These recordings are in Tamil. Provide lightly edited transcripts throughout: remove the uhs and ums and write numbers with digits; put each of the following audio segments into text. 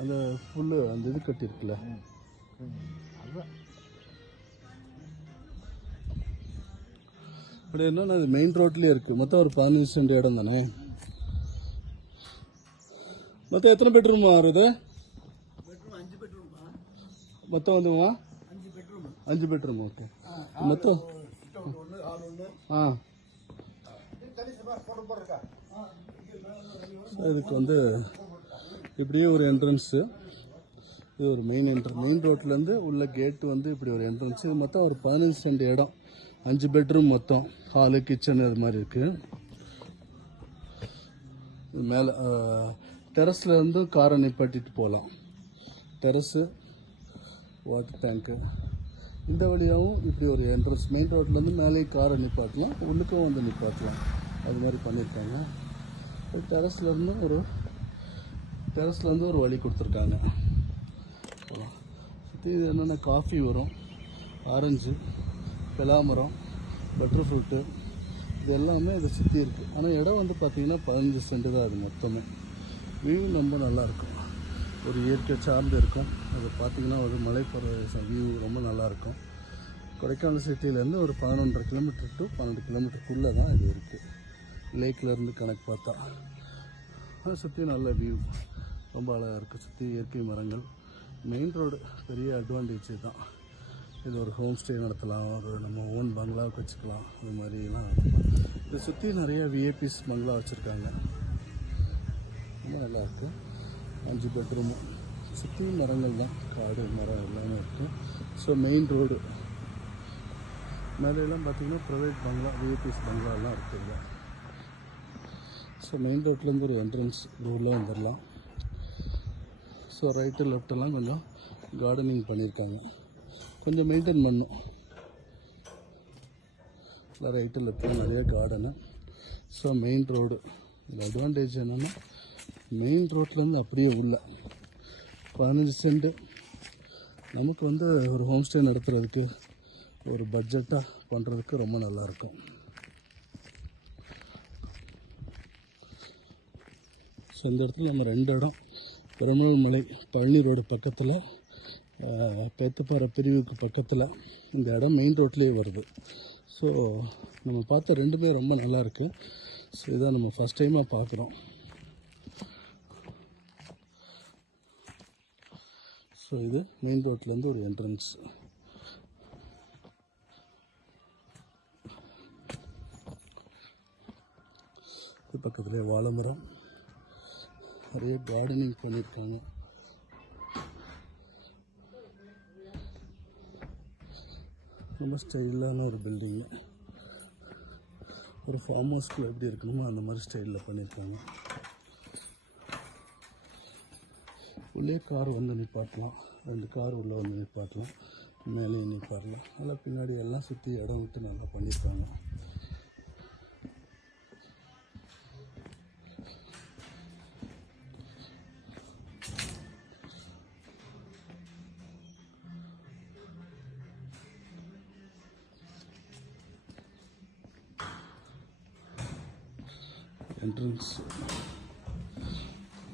அந்த ஃபுல்லு அந்த இது கட்டியிருக்குல்ல அப்படி என்னன்னா அது மெயின் ரோட்லேயே இருக்குது. மொத்தம் ஒரு 15 சென்ட் இடம் தானே. மொத்தம் எத்தனை பெட்ரூம் வருது? மொத்தம் வந்துமா 5 பெட்ரூம். ஓகே. மொத்தம் இதுக்கு வந்து இப்படியே ஒரு என்ட்ரன்ஸு. இது ஒரு மெயின் ரோட்லேருந்து உள்ள கேட்டு வந்து இப்படி ஒரு என்ட்ரன்ஸு. இது மொத்தம் ஒரு 15 சென்ட் இடம், 5 பெட்ரூம் மொத்தம், ஹாலு கிச்சன் அது மாதிரி இருக்குது. மேலே டெரஸில் இருந்து காரை நிப்பாட்டிட்டு போகலாம். டெரஸு, வாட்டர் டேங்க்கு. இந்த வழியாகவும் இப்படி ஒரு என்ட்ரன்ஸ் மெயின் ரோட்லேருந்து மேலே காரை நிப்பாட்டலாம், உள்ளுக்கும் வந்து நிப்பாட்டலாம். அது மாதிரி பண்ணியிருக்காங்க. டெரஸ்லேருந்து ஒரு வழி கொடுத்துருக்காங்க. சுற்றி இது என்னென்ன காஃபி வரும், ஆரஞ்சு, பலாமரம், பட்டர் ஃப்ரூட்டு, இது எல்லாமே இதை சுற்றி இருக்குது. ஆனால் இடம் வந்து பார்த்திங்கன்னா 15 சென்ட் தான் அது மொத்தமே. வியூ ரொம்ப நல்லாயிருக்கும், ஒரு இயற்கை சார்ந்து இருக்கும். அது பார்த்திங்கன்னா ஒரு மலைப்பகுதி வியூ ரொம்ப நல்லாயிருக்கும். கொடைக்கானல் சிட்டியிலேருந்து ஒரு 11.5 கிலோமீட்டர் டு 12 கிலோமீட்டருக்குள்ளே தான் இது இருக்குது. லேக்கிலேருந்து கணக்கு பார்த்தா அதை சுற்றி நல்ல வியூ, ரொம்ப அழகாக இருக்குது. சுற்றி இயற்கை மரங்கள். மெயின் ரோடு பெரிய அட்வான்டேஜ் தான். இது ஒரு ஹோம் ஸ்டே நடத்தலாம், ஒரு நம்ம ஓன் பங்களாவுக்கு வச்சுக்கலாம், அது மாதிரிலாம். இதை சுற்றி நிறைய விஐபிஸ் பங்களா வச்சுருக்காங்க. ரொம்ப நல்லாயிருக்கு. 5 பெட்ரூமு, சுற்றி மரங்கள் தான், காடு மரம் எல்லாமே இருக்குது. ஸோ மெயின் ரோடு மேலையெல்லாம் பார்த்திங்கன்னா ப்ரைவேட் பங்களா, விஐபிஸ் பங்களாலாம் இருக்குதுங்க. ஸோ மெயின் ரோட்லேருந்து ஒரு என்ட்ரன்ஸ் உள்ளே வந்துடலாம். ஸோ ரைட்டு லெஃப்டெல்லாம் கொஞ்சம் கார்டனிங் பண்ணியிருக்காங்க, கொஞ்சம் மெயின்டைன் பண்ணும். இல்லை ரைட்டு லெஃப்டில் நிறைய கார்டனு. ஸோ மெயின் ரோடு இதில் அட்வான்டேஜ் என்னென்னா மெயின் ரோட்லேருந்து அப்படியே உள்ள 15 சென்ட் நமக்கு வந்து ஒரு ஹோம் ஸ்டே நடத்துகிறதுக்கு, ஒரு பட்ஜெட்டாக பண்ணுறதுக்கு ரொம்ப நல்லாயிருக்கும். ஸோ இந்த இடத்துல நம்ம 2 இடம், பெருமாள்மலை பழனி ரோடு பக்கத்தில், பேத்துப்பாறை பிரிவுக்கு பக்கத்தில் இந்த இடம் மெயின் ரோட்லேயே வருது. ஸோ நம்ம பார்த்த 2மே ரொம்ப நல்லாயிருக்கு. ஸோ இதான் நம்ம ஃபஸ்ட் டைமாக பார்க்குறோம். ஸோ இது மெயின் ரோட்லேருந்து ஒரு என்ட்ரன்ஸ். இது பக்கத்துலேயே வாழை மரம், நிறைய கார்டனிங் பண்ணியிருக்காங்க. ரொம்ப ஸ்டைலான ஒரு பில்டிங்கு, ஒரு ஃபார்ம் ஹவுஸ்க்குள்ள எப்படி இருக்கணுமோ அந்த மாதிரி ஸ்டைலில் பண்ணியிருக்காங்க. உள்ளே கார் வந்து நிப்பாட்டலாம், 2 கார் உள்ளே வந்து நிப்பாட்டலாம், மேலேயும் நிப்பாட்டலாம். அதெல்லாம் பின்னாடி எல்லாம் சுற்றி இடம் விட்டு நல்லா பண்ணியிருக்காங்க.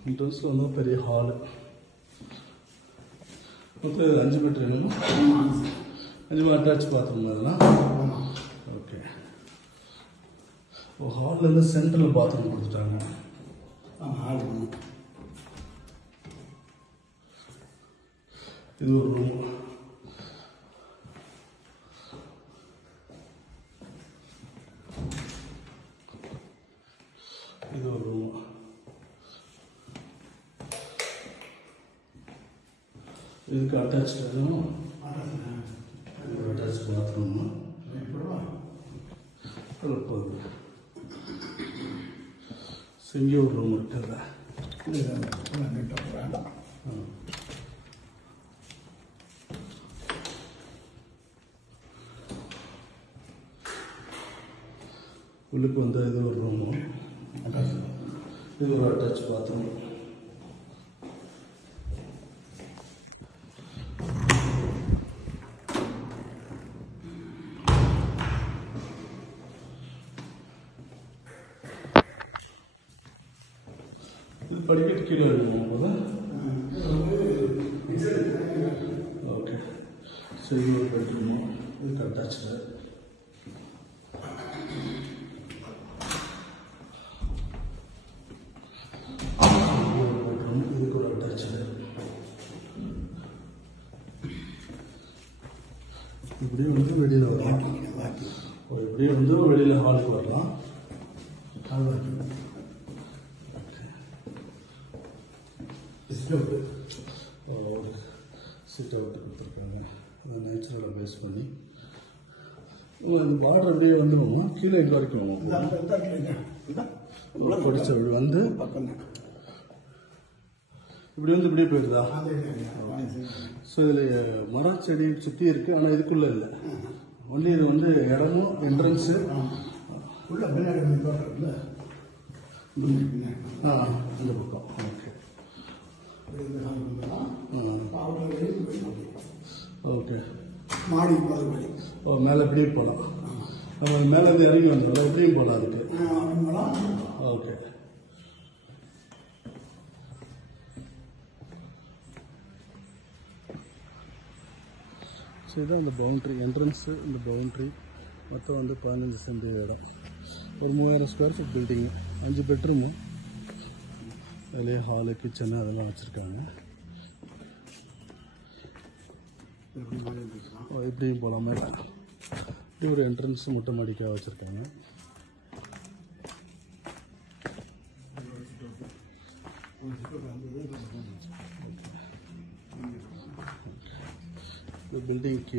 என்ட்ரன்ஸில் வந்து பெரிய ஹாலு. மொத்தம் இது 5 பெட்ரூம், 5 அட்டாச் பாத்ரூம் அதெல்லாம். ஓகே. ஹாலில் சென்ட்ரல் பாத்ரூம் கொடுத்துட்டாங்க. இது ஒரு ரூம். இது ஒரு ரூம். இதுக்கு அட்டாச் பாத்ரூம். போகுது. செஞ்ச ஒரு ரூம் இருக்குல்ல, உள்ளுக்கு வந்து இது ஒரு ரூமு, இது ஒரு அட்டாச் பாத்ரூம். இது படிக்கட்டு கீழே இருக்கும் போது ஓகே. சரி, ஒரு பெட்ரூமு இது அட்டாச்சு. பெட்ரூம் இதுக்கு ஒரு அட்டாச்சு. இப்படியே வந்து வெளியில் வரலாம். இப்படியே வந்து வெளியில் ஹாலுக்கு வரலாம். சிட் அவுட் கொடுத்துருக்காங்க. அதை நேச்சுரலை பேஸ் பண்ணி வாட்டர் அப்படியே வந்துடும். கீழே இது வரைக்கும் படிச்ச அப்படி வந்து இப்படி வந்து இப்படியே போயிடுதா? ஸோ இதில் மரம் செடி சுற்றி இருக்குது. ஆனால் இதுக்குள்ளே இல்லை. ஒன்லி இது வந்து இடமும் என்ட்ரன்ஸு உள்ள பின்னாடி தோட்டம். இந்த பக்கம் ஓகே. ஓகே, மாடி வழி. ஓ, மேலே எப்படியே போகலாம். நம்ம மேலேருந்து இறங்கி வந்துடும். எப்படியும் போகலாம் அதுக்கு. ஓகே. ஸோ இதுதான் அந்த பவுண்ட்ரி என்ட்ரன்ஸு. இந்த பவுண்ட்ரி மொத்தம் வந்து 15 சென்ட் இடம். ஒரு 3000 ஸ்கொயர் ஃபீட் பில்டிங்கு. 5 பெட்ரூமு. அதிலே ஹாலு, கிச்சனு அதெல்லாம் வச்சுருக்காங்க. இப்படியும் போகலாம். மேலே இப்படி ஒரு என்ட்ரன்ஸ் மொட்டை மாடிக்காக வச்சுருக்காங்க. இந்த பில்டிங் கீழே